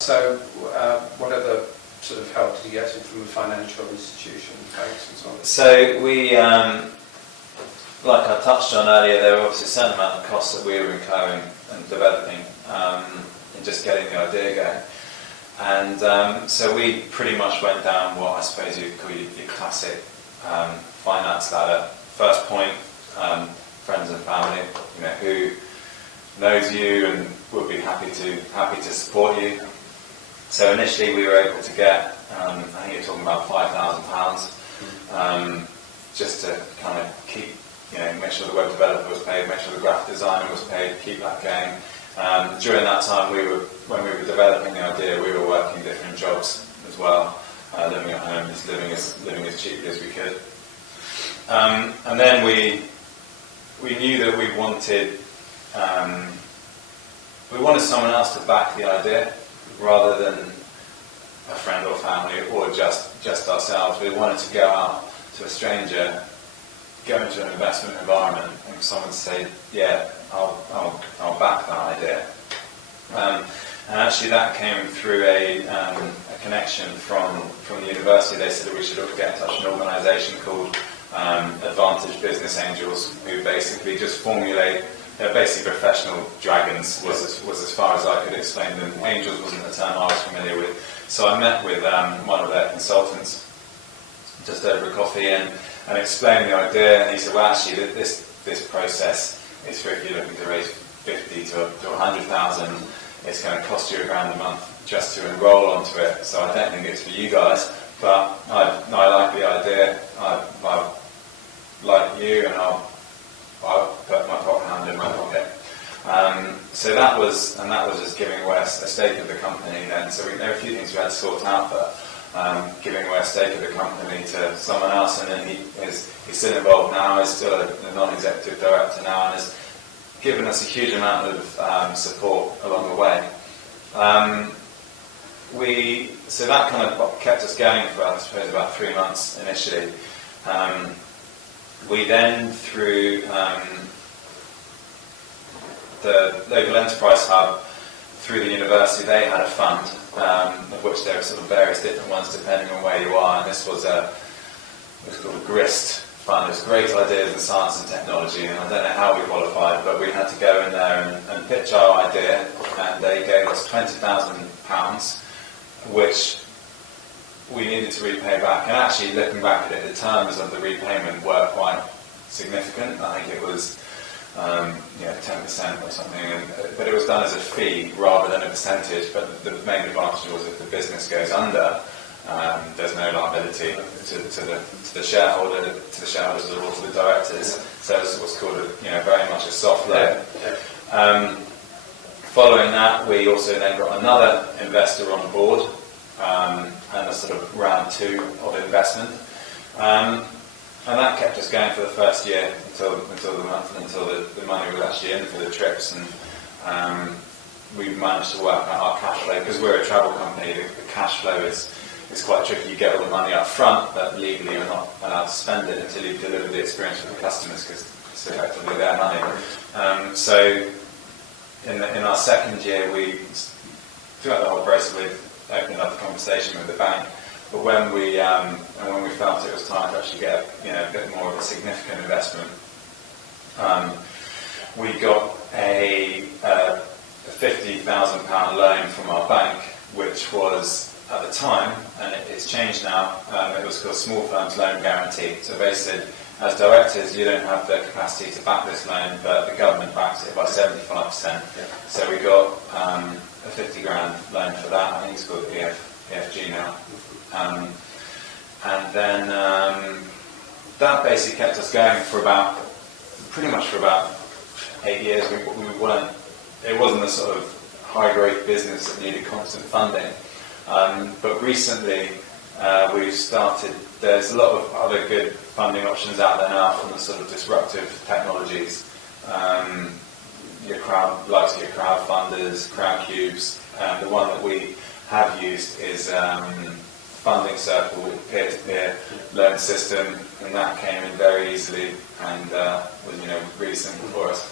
So, what other sort of help did you get from a financial institution, banks and so on? So we, like I touched on earlier, there were obviously a certain amount of costs that we were incurring and developing in just getting the idea going. And so we pretty much went down what I suppose you'd call your classic finance ladder. First point, friends and family, who knows you and would be happy to support you. So initially we were able to get, I think you're talking about £5,000, just to kind of keep, make sure the web developer was paid, make sure the graphic designer was paid, keep that going. During that time, when we were developing the idea, we were working different jobs as well, living at home, just living as cheaply as we could. And then we knew that we wanted someone else to back the idea, rather than a friend or family or just ourselves. We wanted to go out to a stranger, go into an investment environment, and someone say, "Yeah, I'll back that idea." And actually, that came through a connection from the university. They said that we should get in touch with an organisation called Advantage Business Angels, who basically just formulate. They're basically professional dragons, was as far as I could explain them. Angels wasn't a term I was familiar with. So I met with one of their consultants just over a coffee and explained the idea, and he said, well, actually, this process is for if you're looking to raise 50 to 100,000, it's going to cost you £1,000 a month just to enrol onto it. So I don't think it's for you guys, but I like the idea. I like you, and I'll put my hand in my pocket. So that was just giving away a stake of the company then. So there were a few things we had to sort out, but giving away a stake of the company to someone else, and then he's still involved now, is still a non-executive director now, and has given us a huge amount of support along the way. So that kind of kept us going for, I suppose, about 3 months initially. We then, through the local enterprise hub, through the university, they had a fund, of which there were sort of various different ones depending on where you are, and this was called a GRIST fund. It's Great Ideas in Science and Technology, and I don't know how we qualified, but we had to go in there and pitch our idea, and they gave us £20,000, which we needed to repay back. And actually, looking back at it, the terms of the repayment were quite significant. I think it was 10% or something, but it was done as a fee rather than a percentage. But the main advantage was if the business goes under, there's no liability to the shareholder, to the shareholders or to the directors. So it's what's called very much a soft loan. Following that, we also then got another investor on board, and a sort of round 2 of investment, and that kept us going for the first year until the money was actually in for the trips, and we managed to work out our cash flow, because we're a travel company. The cash flow is quite tricky. You get all the money up front, but legally you're not allowed to spend it until you've delivered the experience for the customers, because it's effectively their money. So in our second year, throughout the whole process, we opened up a conversation with the bank, but when we felt it was time to actually get a bit more of a significant investment, we got a £50,000 loan from our bank, which was at the time, and it's changed now, it was called Small Firms Loan Guarantee. So basically, as directors, you don't have the capacity to back this loan, but the government backs it by 75%. So we got a $50,000 loan for that. I think it's called EFG now. And then that basically kept us going for pretty much for about 8 years. It wasn't a sort of high growth business that needed constant funding. But recently we've started, there's a lot of other good funding options out there now from the sort of disruptive technologies. Your crowdfunders, Crowdcubes. The one that we have used is Funding Circle, peer-to-peer loan system, and that came in very easily and was really simple for us.